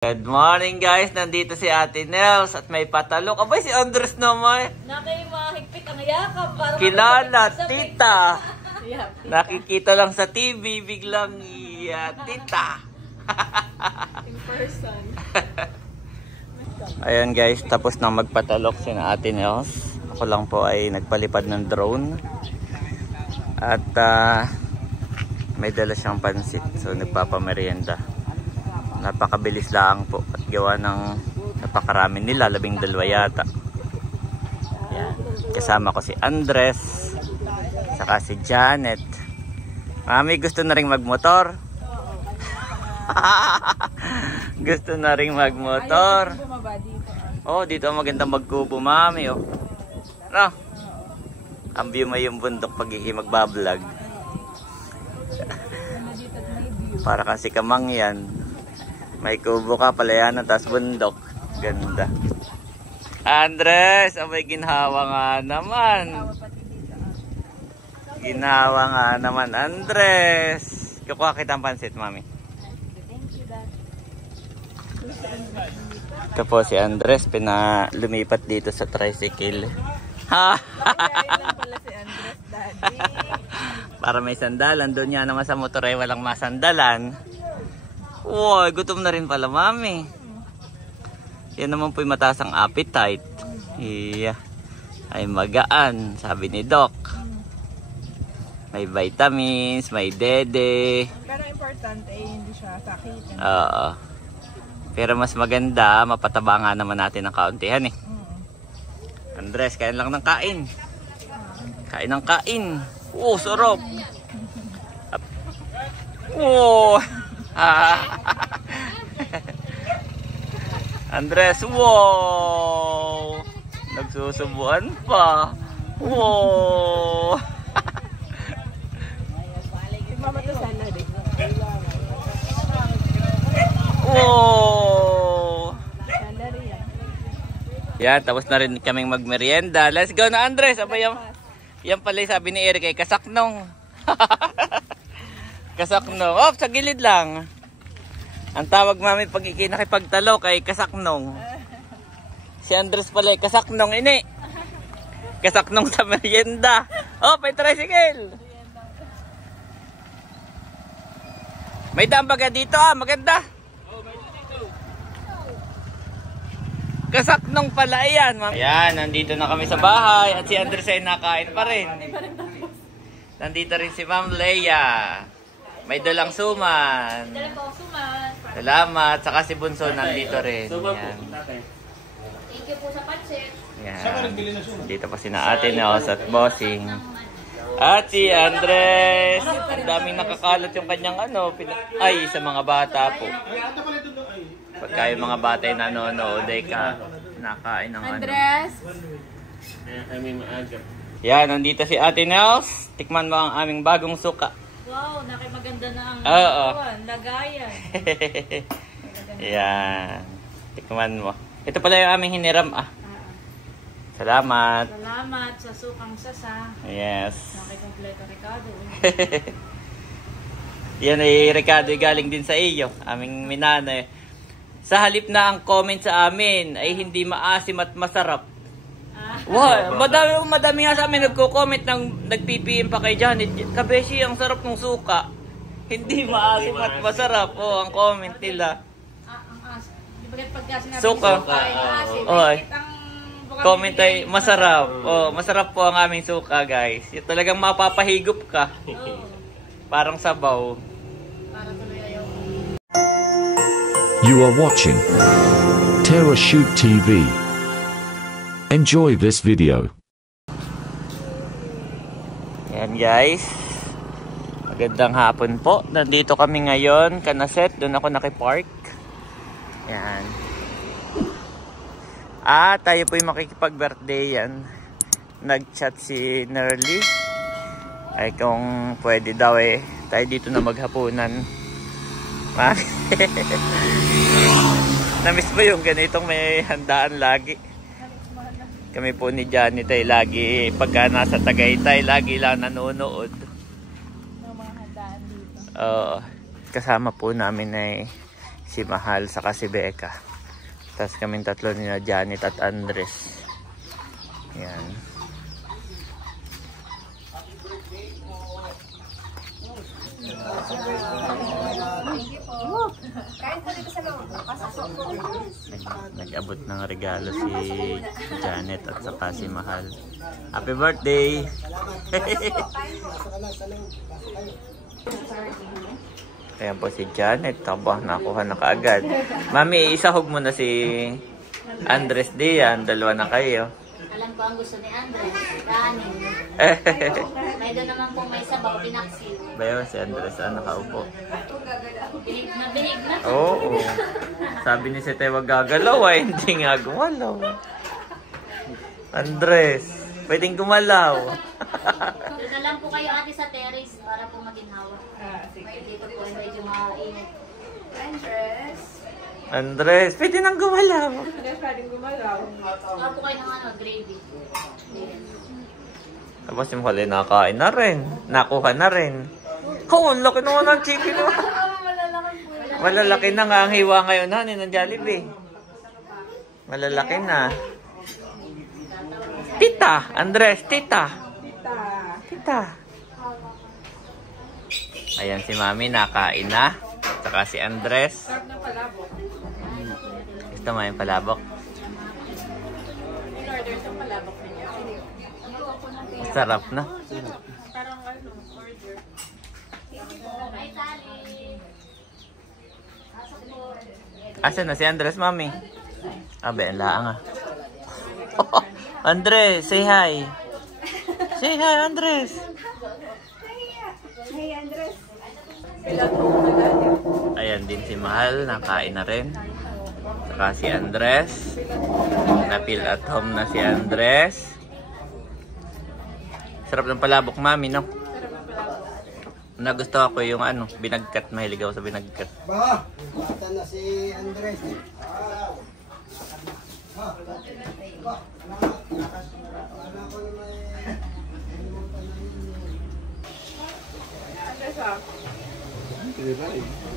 Good morning guys, nandito si Ate Nels at may patalok. Abay si Andres naman. Nakimahigpit ang yakap. Kilala, tita. Nakikita lang sa TV, biglang tita. In person. Ayan guys, tapos na magpatalok si Ate Nels. Ako lang po ay nagpalipad ng drone. At may dala siyang pansit, so nagpapamerienda. Napakabilis lang po at gawa ng napakarami nila, 12 yata. Yan. Kasama ko si Andres, saka si Janet. Mami, gusto na rin magmotor? Gusto na rin magmotor? Oh, dito magandang magkubo, mami. Oh. No? Ang view mo yung bundok pag magbablog. Para kasi kamangyan. May kubo ka, palayanan, tapos bundok. Ganda. Andres, may ginhawa nga naman. Ginhawa nga naman, Andres. Kukuha kita ang pansit, mami. Ito po si Andres, lumipat dito sa tricycle. Para may sandalan, doon nga naman sa motor ay walang masandalan. Wow, gutom na rin pala, mami. Yan naman po yung mataas ang appetite. Iya. Ay magaan, sabi ni Doc. May vitamins, may dede. Pero importante ay hindi siya sakit. Oo. Pero mas maganda, mapataba nga naman natin ng kauntihan eh. Andres, kain lang ng kain. Kain ng kain. Oh, sarap. Oh. Andres, wow! Nagsusubuan pa. Wow! Wow! Yan, tapos na rin kaming magmerienda. Let's go na, Andres. Abay, yan pala sabi ni Eric ay kasaknong. Kasaknong. Oh, sa gilid lang. Ang tawag mami pag ikinakipagtalok ay kasaknong. Si Andres pala ay kasaknong ini. Kasaknong sa merienda. Oh, may tricycle. May dambaga dito maganda. Kasaknong pala yan. Ayan, nandito na kami sa bahay at si Andres ay nakain pa rin. Nandito rin si Ma'am Leia. May dalang suman. Salamat. Saka si Bunso nandito rin. Yan. Thank you po sa pansit. Yan. Dito pa si na Ate Nels at Bossing. At si Andres. Ang daming nakakalat yung kanyang ay sa mga bata po. Pagka yung mga bata ay nanonood ay nakain ng Andres. Yan, nandito si Ate Nels. Tikman mo ang aming bagong suka. Wow, nakimaganda na ang lagayan. Yan. Tikman mo. Ito pala yung aming hiniram Salamat. Salamat sa sukang sasa. Yes. Nakikompleto Ricardo. Yan ay Ricardo galing din sa iyo. Aming minana. Sa halip na ang comment sa amin ay hindi maasim at masarap. Wow, madami nga sa amin nagko-comment nagpipm pa kay Janet. Kabeshi, ang sarap ng suka. Hindi maasim at masarap. Oh, ang comment nila. Suka. Comment ay masarap. Oh, masarap po ang aming suka, guys. Yung talagang mapapahigop ka. Parang sabaw. You are watching Terra Shoot TV. Enjoy this video. Yan guys. Magandang hapon po. Nandito kami ngayon, Kanaset. Doon ako nakipark. Yan. Tayo po yung makikipag-birthday yan. Nag-chat si Nerly. Ay kung pwede daw tayo dito na maghapunan. Namiss mo yung ganitong may handaan lagi. Kami po ni Janet ay lagi, pagka nasa Tagaytay, lagi lang nanonood. Ng mga handaan dito. Kasama po namin ay si si Mahal, saka si Becca. Tapos kaming tatlo nila, Janet at Andres. Yan. Nag-abot ng regalo si Janet at saka si Mahal. Happy birthday! Ayan po si Janet. Taba, nakuha na kaagad. Mami, isahog mo na si Andres diyan. Dalawa na kayo. Alam ko ang gusto ni Andres. Kanin. May doon naman po may sabaw, pinaksil. Bayo, si Andres nakaupo. Bihig na. Oo. Sabi ni Sete, wag gagalaw ay hindi nga gumalaw. Andres, pwedeng gumalaw. Doon na lang po kayo ate sa terrace para po maginhawa. Dito po ay medyo mainit. Andres, pwede nang gumalaw. Saka po kayo ng gravy. Tapos yung huli, nakain na rin. Nakuha na rin. Oh, ang laki naman ng chicken. Malalaki na nga ang hiwa ngayon, honey, ng Jollibee. Malalaki na. Tita, Andres, tita. Tita. Ayan si Mami, nakain na. Saka si Andres. Sarap ng palabok. Gusto mo yung palabok? In-order sa palabok niya. Sarap na. Parang order. Ay, tali. Asan na si Andres, Mami? Abe, ang laang ah. Oh, Andres, say hi. Say hi, Andres. Hey, Andres. Ayan din si Mahal, nakain na rin. Saka si Andres. Na-feel at home na si Andres. Sarap ng palabok, Mami, no? Nagustuhan ko yung binagkat. Mahilig ako sa binagkat. Ba, bata na si Andres.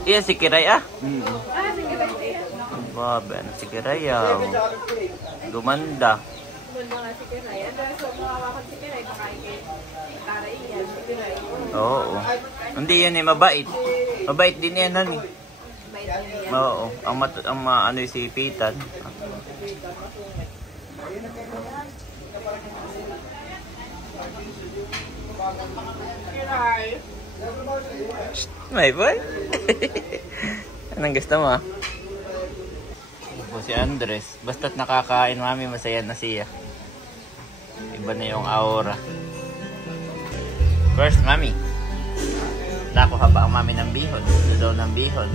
Iya, si Kiray ah. Sige, sige. Babe, si Kiray ah. Gumanda. Muna nga si Kiray. Andres, so makawakan si Kiray. Makain kay Taray yan. Si Kiray. Oo. Hindi yan eh, mabait. Mabait din yan, honey. Oo. Ano yung si Pitan. Kiray. May boy. Anong gusto mo? Ito si Andres. Basta't nakakain, Mami, masaya na siya. Iba na yung aura. First, Mami. Nakuha ba ang Mami ng bihon? Ito daw ng bihon.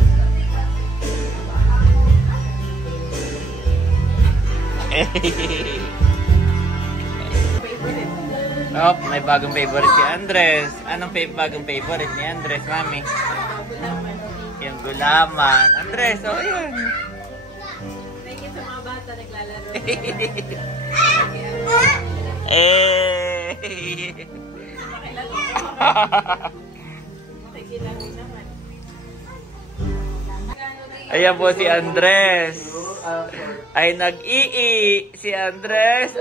Oh, may bagong favorite si Andres. Anong bagong favorite ni Andres, Mami? Yung gulaman. Andres, oh yun. Thank you sa mga bata naglalaro. Ayan po si Andres. Ay nag-ii. Si Andres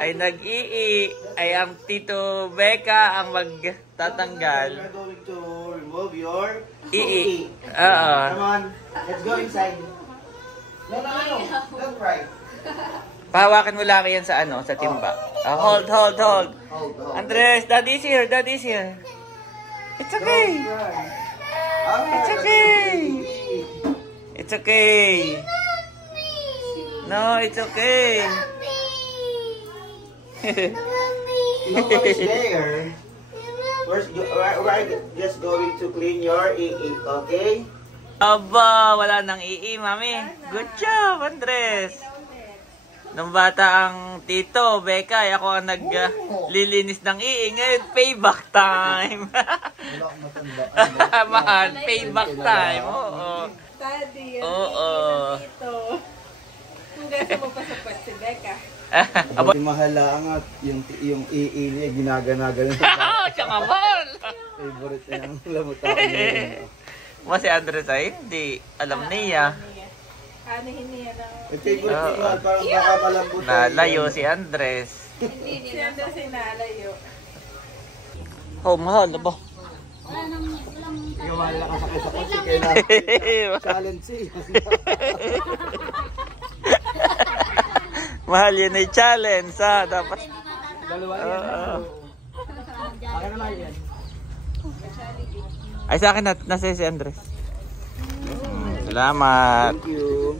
ay nag-ii. Ay ang Tito Becca ang magtatanggal. We're going to remove your Ii. Come on, let's go inside. No, don't cry. Pahawakan mo lang yan sa sa timba. Hold. Hold. Andres, Daddy's here. Daddy's here. It's okay. It's okay. It's okay. No, it's okay. Nobody is there. We're just going to clean your ii, okay? Aba, wala nang ii, Mami. Good job, Andres. Nung bata ang Tito, Becca, ako ang naglilinis ng ii. Ngayon, payback time. Mahal, payback time. Oo. Daddy, yan. Oo. Dito. Kung gasa mo pa sa pwet si Becca. Aba, Yung mahala at yung ii niya ginaganagal. siya nga, mahal. Favorite niya ang lamutaw niya. Si Andres ay hindi. Alam niya. Anuhin niya lang. Yung favorite ni Juan, parang baka malambot. Nalayo si Andres. Si Andres sinalayo. Oh, mahal ba? Walang Yung mahal na kasakay sa kotse, kailangan challenge siya. Mahal yun ay challenge ha. Dapat. Dalawa yan. Akin naman yan. Ay sa akin nasa si Andres. Salamat. Thank you.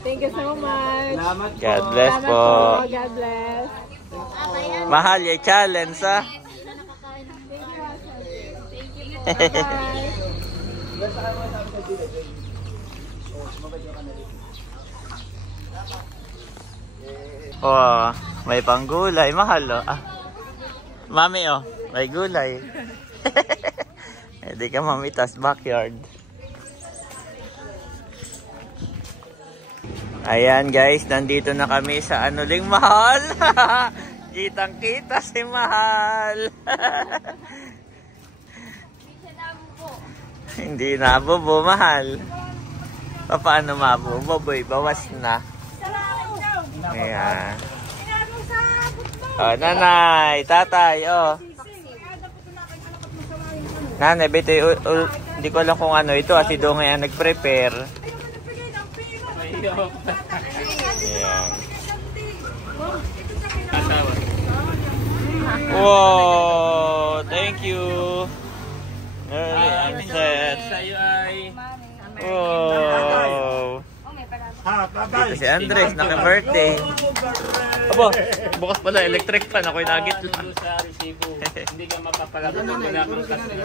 Thank you so much. Salamat po. God bless po. God bless. Mahal yung challenge ha. Bye. Oh, may panggulay. Mahal oh. Ah. Mami oh, may gulay. Hindi ka mamitas backyard. Ayan guys, nandito na kami sa Anuling Mahal. Kitang kita si Mahal. Hindi na bubo, Mahal. Paano mabubo, boy? Bawas na. Ayan. Oh, nanay, tatay, oh. Nanay, bito, hindi ko alam kung ano ito. Si Dongay ang nag-prepare. Ayan. Wow, thank you. Early onset. Wow. Dito si Andres, naka-birthday. Aba, bukas pala, electric fan. Ako'y nagit lang. Hindi ka mapapalaban ng wala kang kasama.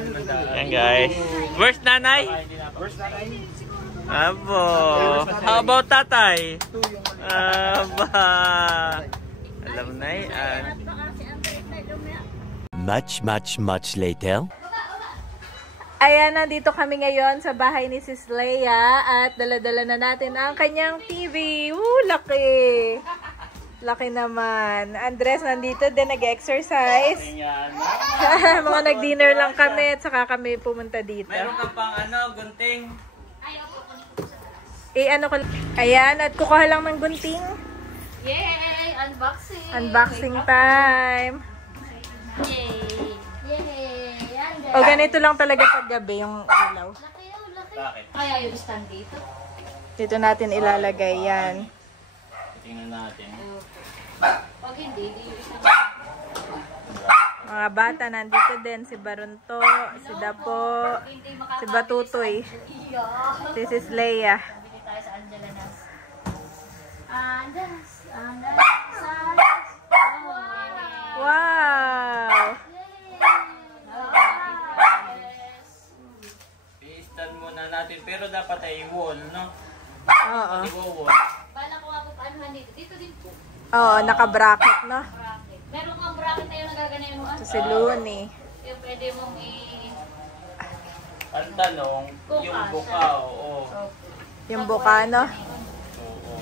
Ayan guys. Where's nanay? Abo. How about tatay? Aba. Alam na yan. Much later. Ayan, nandito kami ngayon sa bahay ni Sis Leia at dala-dala na natin ang kanyang TV. Woo, laki! Laki naman. Andres nandito din, nag-exercise. Mga nag-dinner lang kami at saka kami pumunta dito. Meron ka pang ano, gunting? Ayan, at kukuha lang ng gunting. Yay! Unboxing! Unboxing time. Yay! O ganito lang talaga pag gabi yung ilaw. Laki. Bakit? Kaya yung stand dito. Dito natin ilalagay yan. Tingnan natin. Pag hindi yung stand. Mga bata nandito din. Si Barunto, si Dapo, si Batutoy. This is Leia. Bili tayo sa Angela Nas. Andas. Wow! I-stand muna natin. Pero dapat ay wall, no? Oo. I-wall. Bala ko nga po paanohan dito. Dito din po. Oo, naka-bracket, no? Bracket. Meron kang bracket na yung nagaganayin mo. Ito si Looney. Yung pwede mong Ang tanong, Buka yung siya. buka, oo. Yung buka, no? Oo.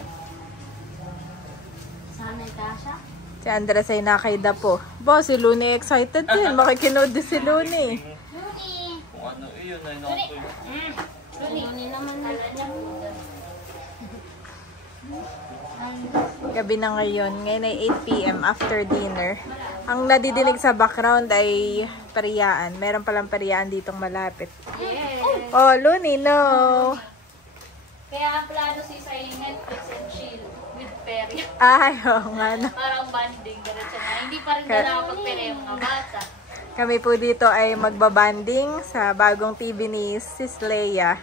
Sana kasha. Si Andres ay nakayda po. Bo, si Looney excited din. Makikinood din si Looney. Luni! Kung ano, yun ay nakoy. Luni naman nila niya. Gabi na ngayon. Ngayon ay 8 PM after dinner. Ang nadidinig sa background ay pariyaan. Meron palang pariyaan ditong malapit. Yes! Oh, Looney, no! Kaya ang plano si Sign Netflix and chill with Perry. Ay, oo nga, no. Parang banding. Ganun siya na. Hindi pa rin na nakapagpere yung mga bata. Kami po dito ay magbabanding sa bagong TV ni Sis Leia.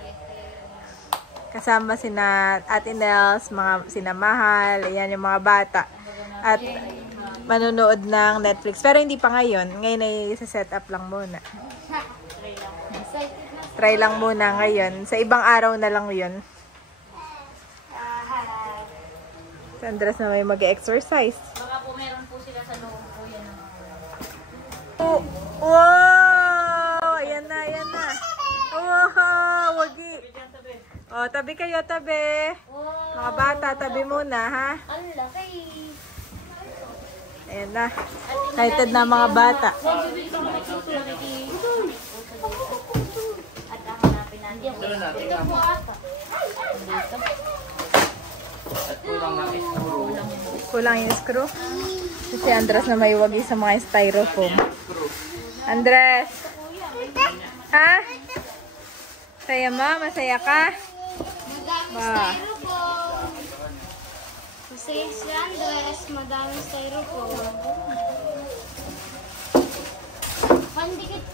Kasama sina Ate Nels, sina Mahal, ayan yung mga bata. At manonood ng Netflix. Pero hindi pa ngayon. Ngayon ay set up lang muna. Try lang muna ngayon. Sa ibang araw na lang yun. Si Andres na may mag-exercise. Baka po meron po sila sa loob po yan. Oh, wow! Ayan na, ayan na. Wow! Wagi. Oh, tabi kayo, tabi. Oh, Mga bata, tabi muna, ha? ang laki. Ayan na. Excited na mga bata. At ang yung Doon na, ito tingnan po mo. ata. At kulang ng screw. Kulang yung screw. Si Andres na may wagi sa mga styrofoam. Andres! Ha? Saya mo? Masaya ka? Ba? Kasi si Andres, madaming styrofoam. Pandikit.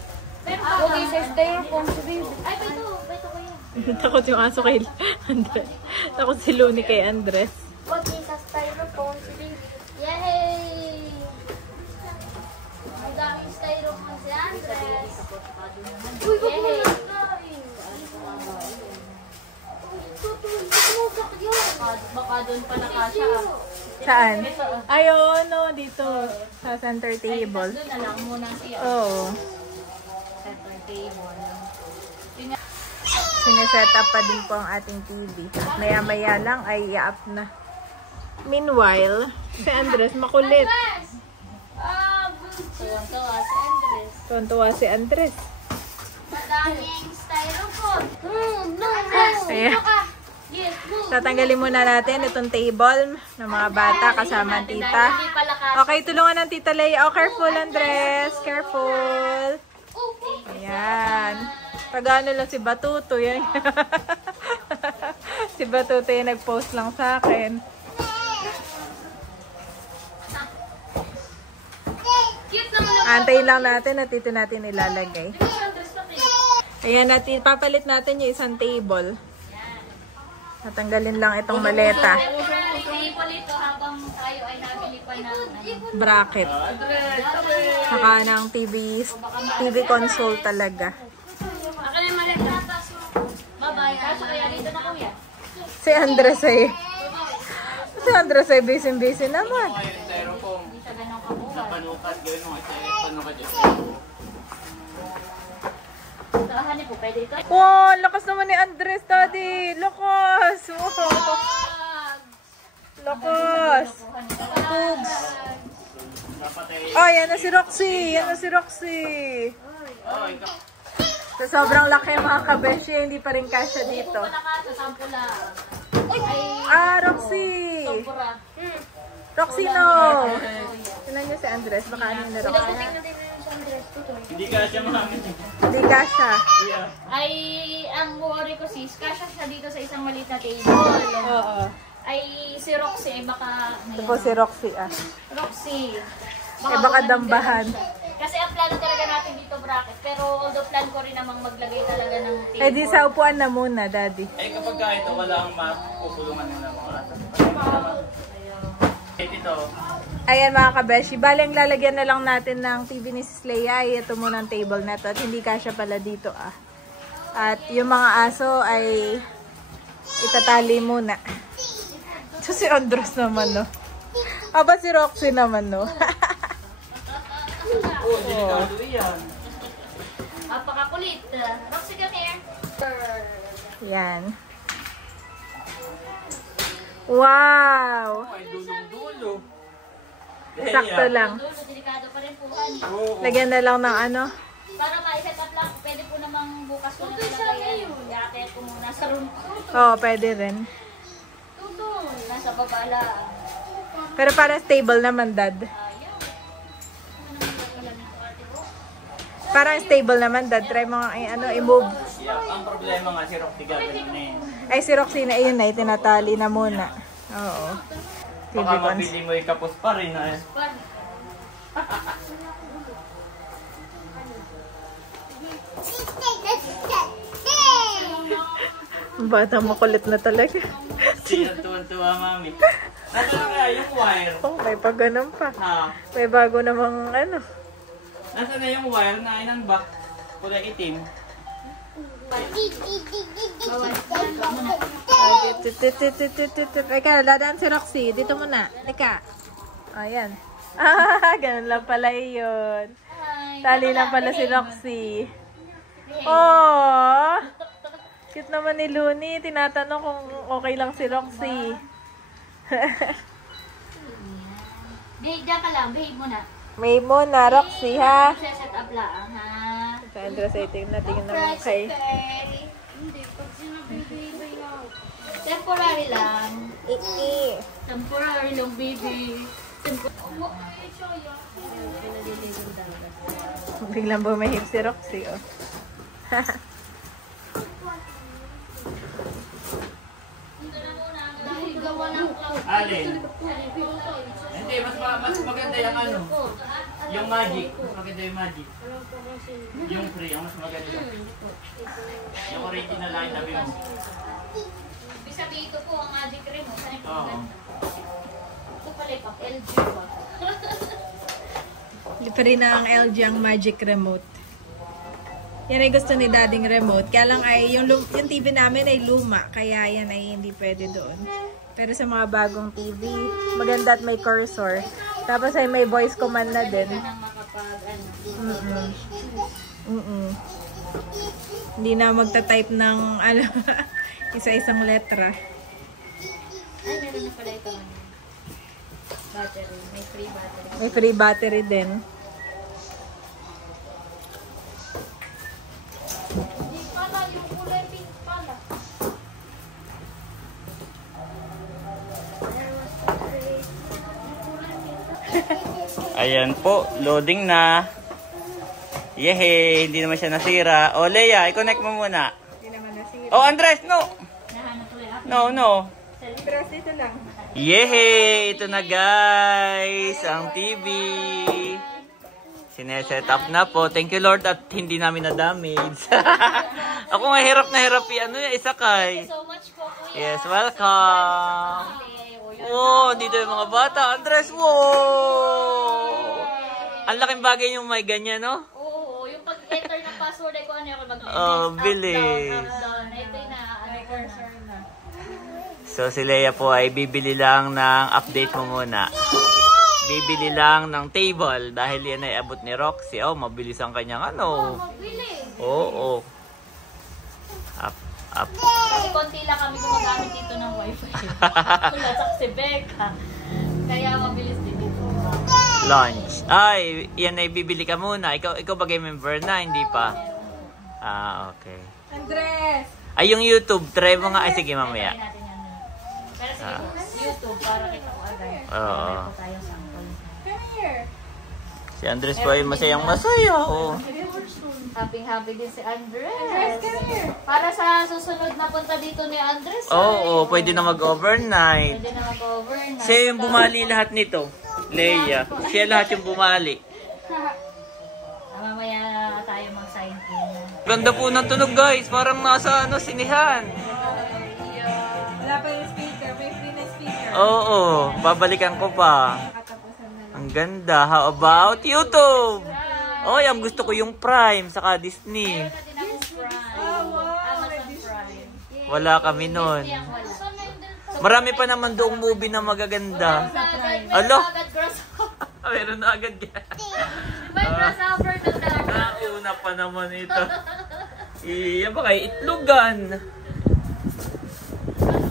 Pero okay, sa styrofoam si baby. Ay, ito ko yun. Takot yung aso kay Andres. Takot si Luni kay Andres. Okay, sa styrofoam si baby. Yay! Ang daming styrofoam si Andres. Yay! Baka doon pala kasha. Saan? Ayun, no, dito. Sa center table. Doon na lang muna siya. Oo. Center table. Sineset up pa din po ang ating TV. Maya-maya lang ay i-up na. Meanwhile, si Andres makulit. Tuwan-tuwa si Andres. Tuwan-tuwa si Andres. Madaming styrofoam. Ayan. Yes, move. Tatanggalin muna natin itong table ng mga bata kasama ang tita. Hindi pala kasha. Okay, tulungan ng tita Leia. Oh, careful, Andres. Careful. Ayan. Pagano lang si Batuto. Yan. Si Batuto yung nag-post lang sa akin. Cute naman ang Antayin lang natin at dito natin ilalagay. Ayan, natin, papalit natin yung isang table. Natanggalin lang itong maleta. table ito habang tayo ay nabili pa ng Bracket. Saka ng TV console talaga. Akin yung malitatas mo. Bye-bye. Kaso kaya dito na kuya. Si Andres ay... Si Andres ay busy-busy naman. Yung styrofoam. Hindi siya ganun kabuhay. Panukat, gawin mo kasi panukat yung Hanip po, pwede ito. Wow, lakas naman ni Andres, Daddy. Lakas. Wow. Lakas. Tubes. Oh, yan na si Roxy. Yan na si Roxy. So, sobrang laki mga kabeshi. Hindi pa rin kasya dito. Sa sampo lang. Ah, Roxy. Pura. Roxy, no. Tingnan niyo si Andres. Baka ano na Roxy. Hindi ka siya mahamit. Hindi kasya. Ay, ang worry ko sis, kasha siya dito sa isang maliit na table. Oo. Ay, si Roxy, ay baka... Ito po si Roxy, ah. Roxy. Baka dambahan. Kasi ang plano talaga natin dito bracket. Pero although plan ko rin namang maglagay talaga ng table. Eh, di sa upuan na muna, Daddy. Eh kapag ka ito, wala ang mapukulungan nila mga atas. Ito. Ayan mga kabeshi, baling lalagyan na lang natin ng TV ni Sis Leia. Ay, ito muna ang table na to. At hindi kasya pala dito, ah. At yung mga aso ay itatali muna. So, si Andres naman, no? Aba, si Roxy naman, no? Oh, delikado yan. Napakakulit. Roxy, come here. Yan. Wow! Ay, dulong-dulo. Sakto lang. Dulo, delikado pa rin po. Honey. Oo. Lagyan na lang ng ano. Para ma-set up lang, pwede po namang bukas ko na nalagay. Yakit ko muna sa room ko. Oo, pwede rin. Tutong. Nasa baba lang. Pero para stable naman, Dad. Parang stable naman, Dad. Try mo nga i-move. Yeah, ang problema nga si Roxy gagawin na eh. Ay, si Roxy na yun na. Itinatali na muna. Oo. TV Baka cons. mabili mo yung kapos pa rin eh. Bata makulit na talaga. Siya tuwan-tuwa, mami. Nasaan na kaya yung wire? Oh, may pag ganun pa. Ha? May bago namang ano. Nasaan na yung wire na inan ba? Kulay itim. Teka, dadaan si Roxy. Dito muna. Teka. Ayan. Ah, ganun lang pala yun. Tali lang pala si Roxy. Oh, cute naman ni Looney. Tinatanong kung okay lang si Roxy. Diyan ka lang, behave mo na. May mo na, Roxy, ha? Set up lang, ha? Sa Andres, ay tingnan naman kay... Temporary lang. Iki. Temporary lang, baby. Biglang bumahib si Roxy, oh. Dahil gawa ng cloud. Alin? Hindi, mas maganda yung ano. Yung magic. Mas maganda yung magic. Yung free, ang mas maganda. Yung original line na mo. Ibig sabihin ito po ang magic rim. Saan ito Oo. maganda? Ito pala ito, LG ba? Libre na ang LG ang magic remote. Yan ay gusto ni dading remote. Kaya lang ay yung TV namin ay luma. Kaya yan ay hindi pwede doon. Pero sa mga bagong TV, maganda at may cursor. Tapos ay may voice command na din. Nang makapag, ano. Hindi na magta-type ng ano, isa-isang letra. Ay, meron na pala ito. Battery. May free battery. May free battery din. Hindi pala, yung kulay pink pala. Ayan po, loading na. Yehey, hindi naman siya nasira. O, Leia, i-connect mo muna. Hindi naman nasira. Oh, Andres, no! Nahanap ko lang. No. Pero dito lang. Yehey! Ito na guys! Ang TV! Sineset up na po. Thank you Lord at hindi namin na-damage. Ako nga hirap na hirap ano yung isakay. So much po, kuya. Yes, welcome! Wow! Dito yung mga bata. Andres, wow! Ang laking bagay yung may ganyan, no? Oo, yung pag-enter ng password ay kung ano yung mag-enter. Oh, bilis. Up, down. Ito yung na, cursor na. So si Leia po ay bibili lang ng update mo muna. Bibili lang ng table dahil yan ay abot ni Roxy. Oh, mabilis ang kanyang ano. Mabili. Oo. Up. Kasi konti lang kami gumagamit dito ng wifi. Wala sa si Becca. Kaya mabilis din dito. Lunch. Ay, yan ay bibili ka muna. Ikaw bagay member na, hindi pa? Ah, okay. Andres! Ay, yung YouTube, try mo nga. Ay, sige, mamaya. Try natin yan. Pero sige po, YouTube para kita ko agad. Oo. Meron po tayong sample. Come here! Si Andres po ay masayang masaya. Oh. Happy din si Andres. Andres, come here! Para sa susunod na punta dito ni Andres. Oo, pwede na mag-overnight. Pwede na mag-overnight. Siya yung bumali lahat nito. Leia. Siya lahat yung bumali. Mamaya tayo mag-sign in. Ganda po ng tunog guys. Parang nasa ano, sinihan. Wala pa yung speaker. May free na speaker. Oo, babalikan ko pa. Katapusan na lang. Ang ganda. How about YouTube? Oy, ang gusto ko yung Prime saka Disney. Meron natin akong Prime. Amazon Prime. Wala kami nun. Kaya wala. Marami pa naman doong movie na magaganda. Alo? Meron na agad yan. May grasshopper na lang. Una pa naman ito. Iya ba kayo? Itlogan.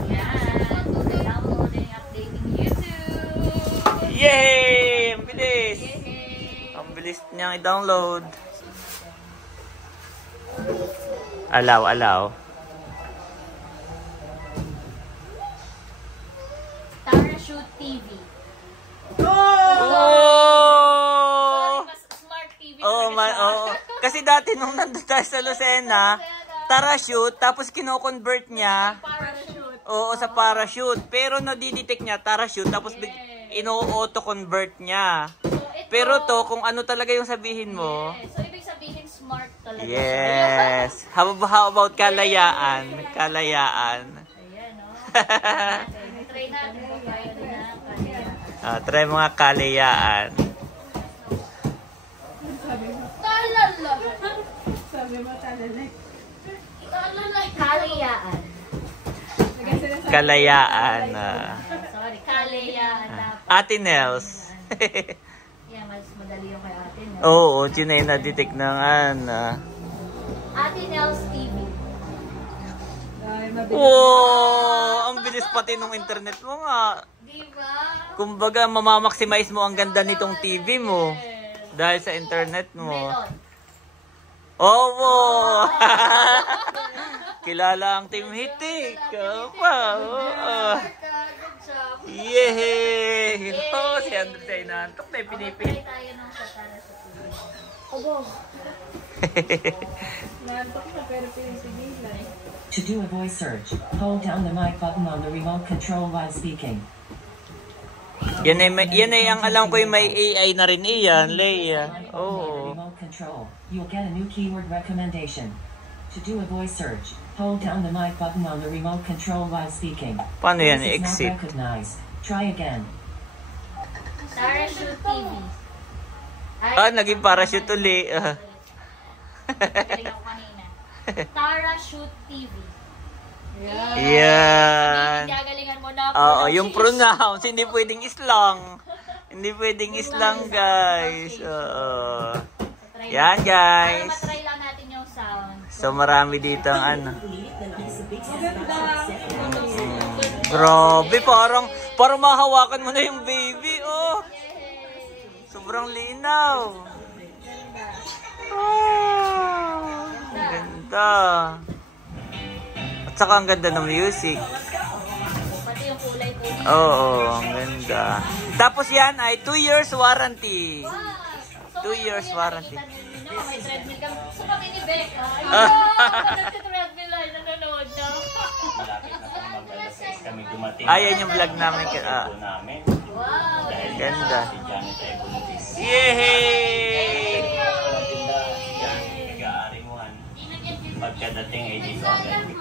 Yan. Downloading, updating YouTube. Yay! Ang bilis. Yay! Ang bilis niyang i-download. Allow. Parachute TV. Oh! Mas smart TV. Oh, kasi dati nung nandun tayo sa Lucena, parachute, tapos kino-convert niya, Parachute. oo, sa parachute. Pero nadidetect niya, parachute, tapos ino-auto-convert niya. Pero to, kung ano talaga yung sabihin mo, So, ibig sabihin smart talaga. yes. How about kalayaan? Kalayaan. Ayan, no? Try natin kung kaya din na kaya. Try mga kalayaan. Talala! Sabi mo talalay. Talala! Kalayaan. Kalayaan. Sorry, kalayaan na. Ate Nels. Yeah, mas madali yung kay Ate Nels. Oo, yun ay na-detect ng Ate Nels TV. wow! Ang bilis pati nung internet mo nga. Diba? Kumbaga, mamamaximize mo ang ganda nitong TV mo. Dahil sa internet mo. Melon. Oo! kilala ang Team Hitik. Pa, oo. Yehey! Oh, si Andres ay naantok na pinipil. Tayo ng sa Tara sa TV. Nantok na pero pinipigilan. To do a voice search, hold down the mic button on the remote control while speaking. Yan ay ang alam ko yung may AI na rin iyan, Leia. Oh. Remote control, you'll get a new keyword recommendation. To do a voice search, hold down the mic button on the remote control while speaking. Paano yan Voice is i-exit? not recognized. Try again. Parachute TV. Naging parachute uli. Galing ako kanina. Parachute TV. Yan. Gagalingan mo na. Oo, yung pronouns, hindi pwedeng islang. Hindi pwedeng islang, guys. Oo. Yan, Para guys. matry lang natin yung sound. So, marami dito ang ano. Grabe, parang mahawakan mo na yung baby, oh. Sobrang linaw. Oh, ang ganda. At saka ang ganda ng music. Pati yung kulay po. Oo, ang ganda. Tapos yan ay 2 years warranty. 2 years warranty. May treadmill kami. So kami ni Beck. Ayun! Nagka-treadmill ay nanonood na. Malapit na pang mag-alas kami dumating. Ayan yung vlog namin. Namin. Wow! Dahil Ganda. si Janet ay buntis. Yehey! Nag-aarimuhan. Pagkadating ay dito agad.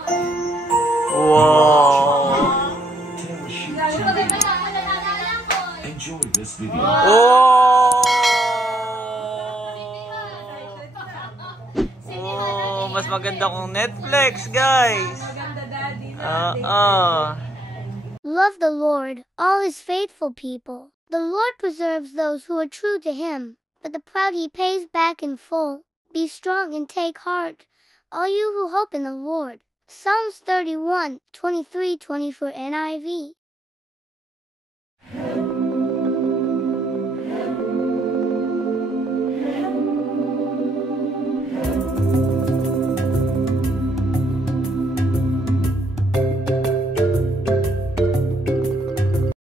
Wow! Enjoy this video. Oh! Oh, mas maganda kung Netflix, guys. Maganda, Daddy. Love the Lord, all his faithful people. The Lord preserves those who are true to him, but the proud he pays back in full. Be strong and take heart, all you who hope in the Lord. Psalms 31:23-24 NIV.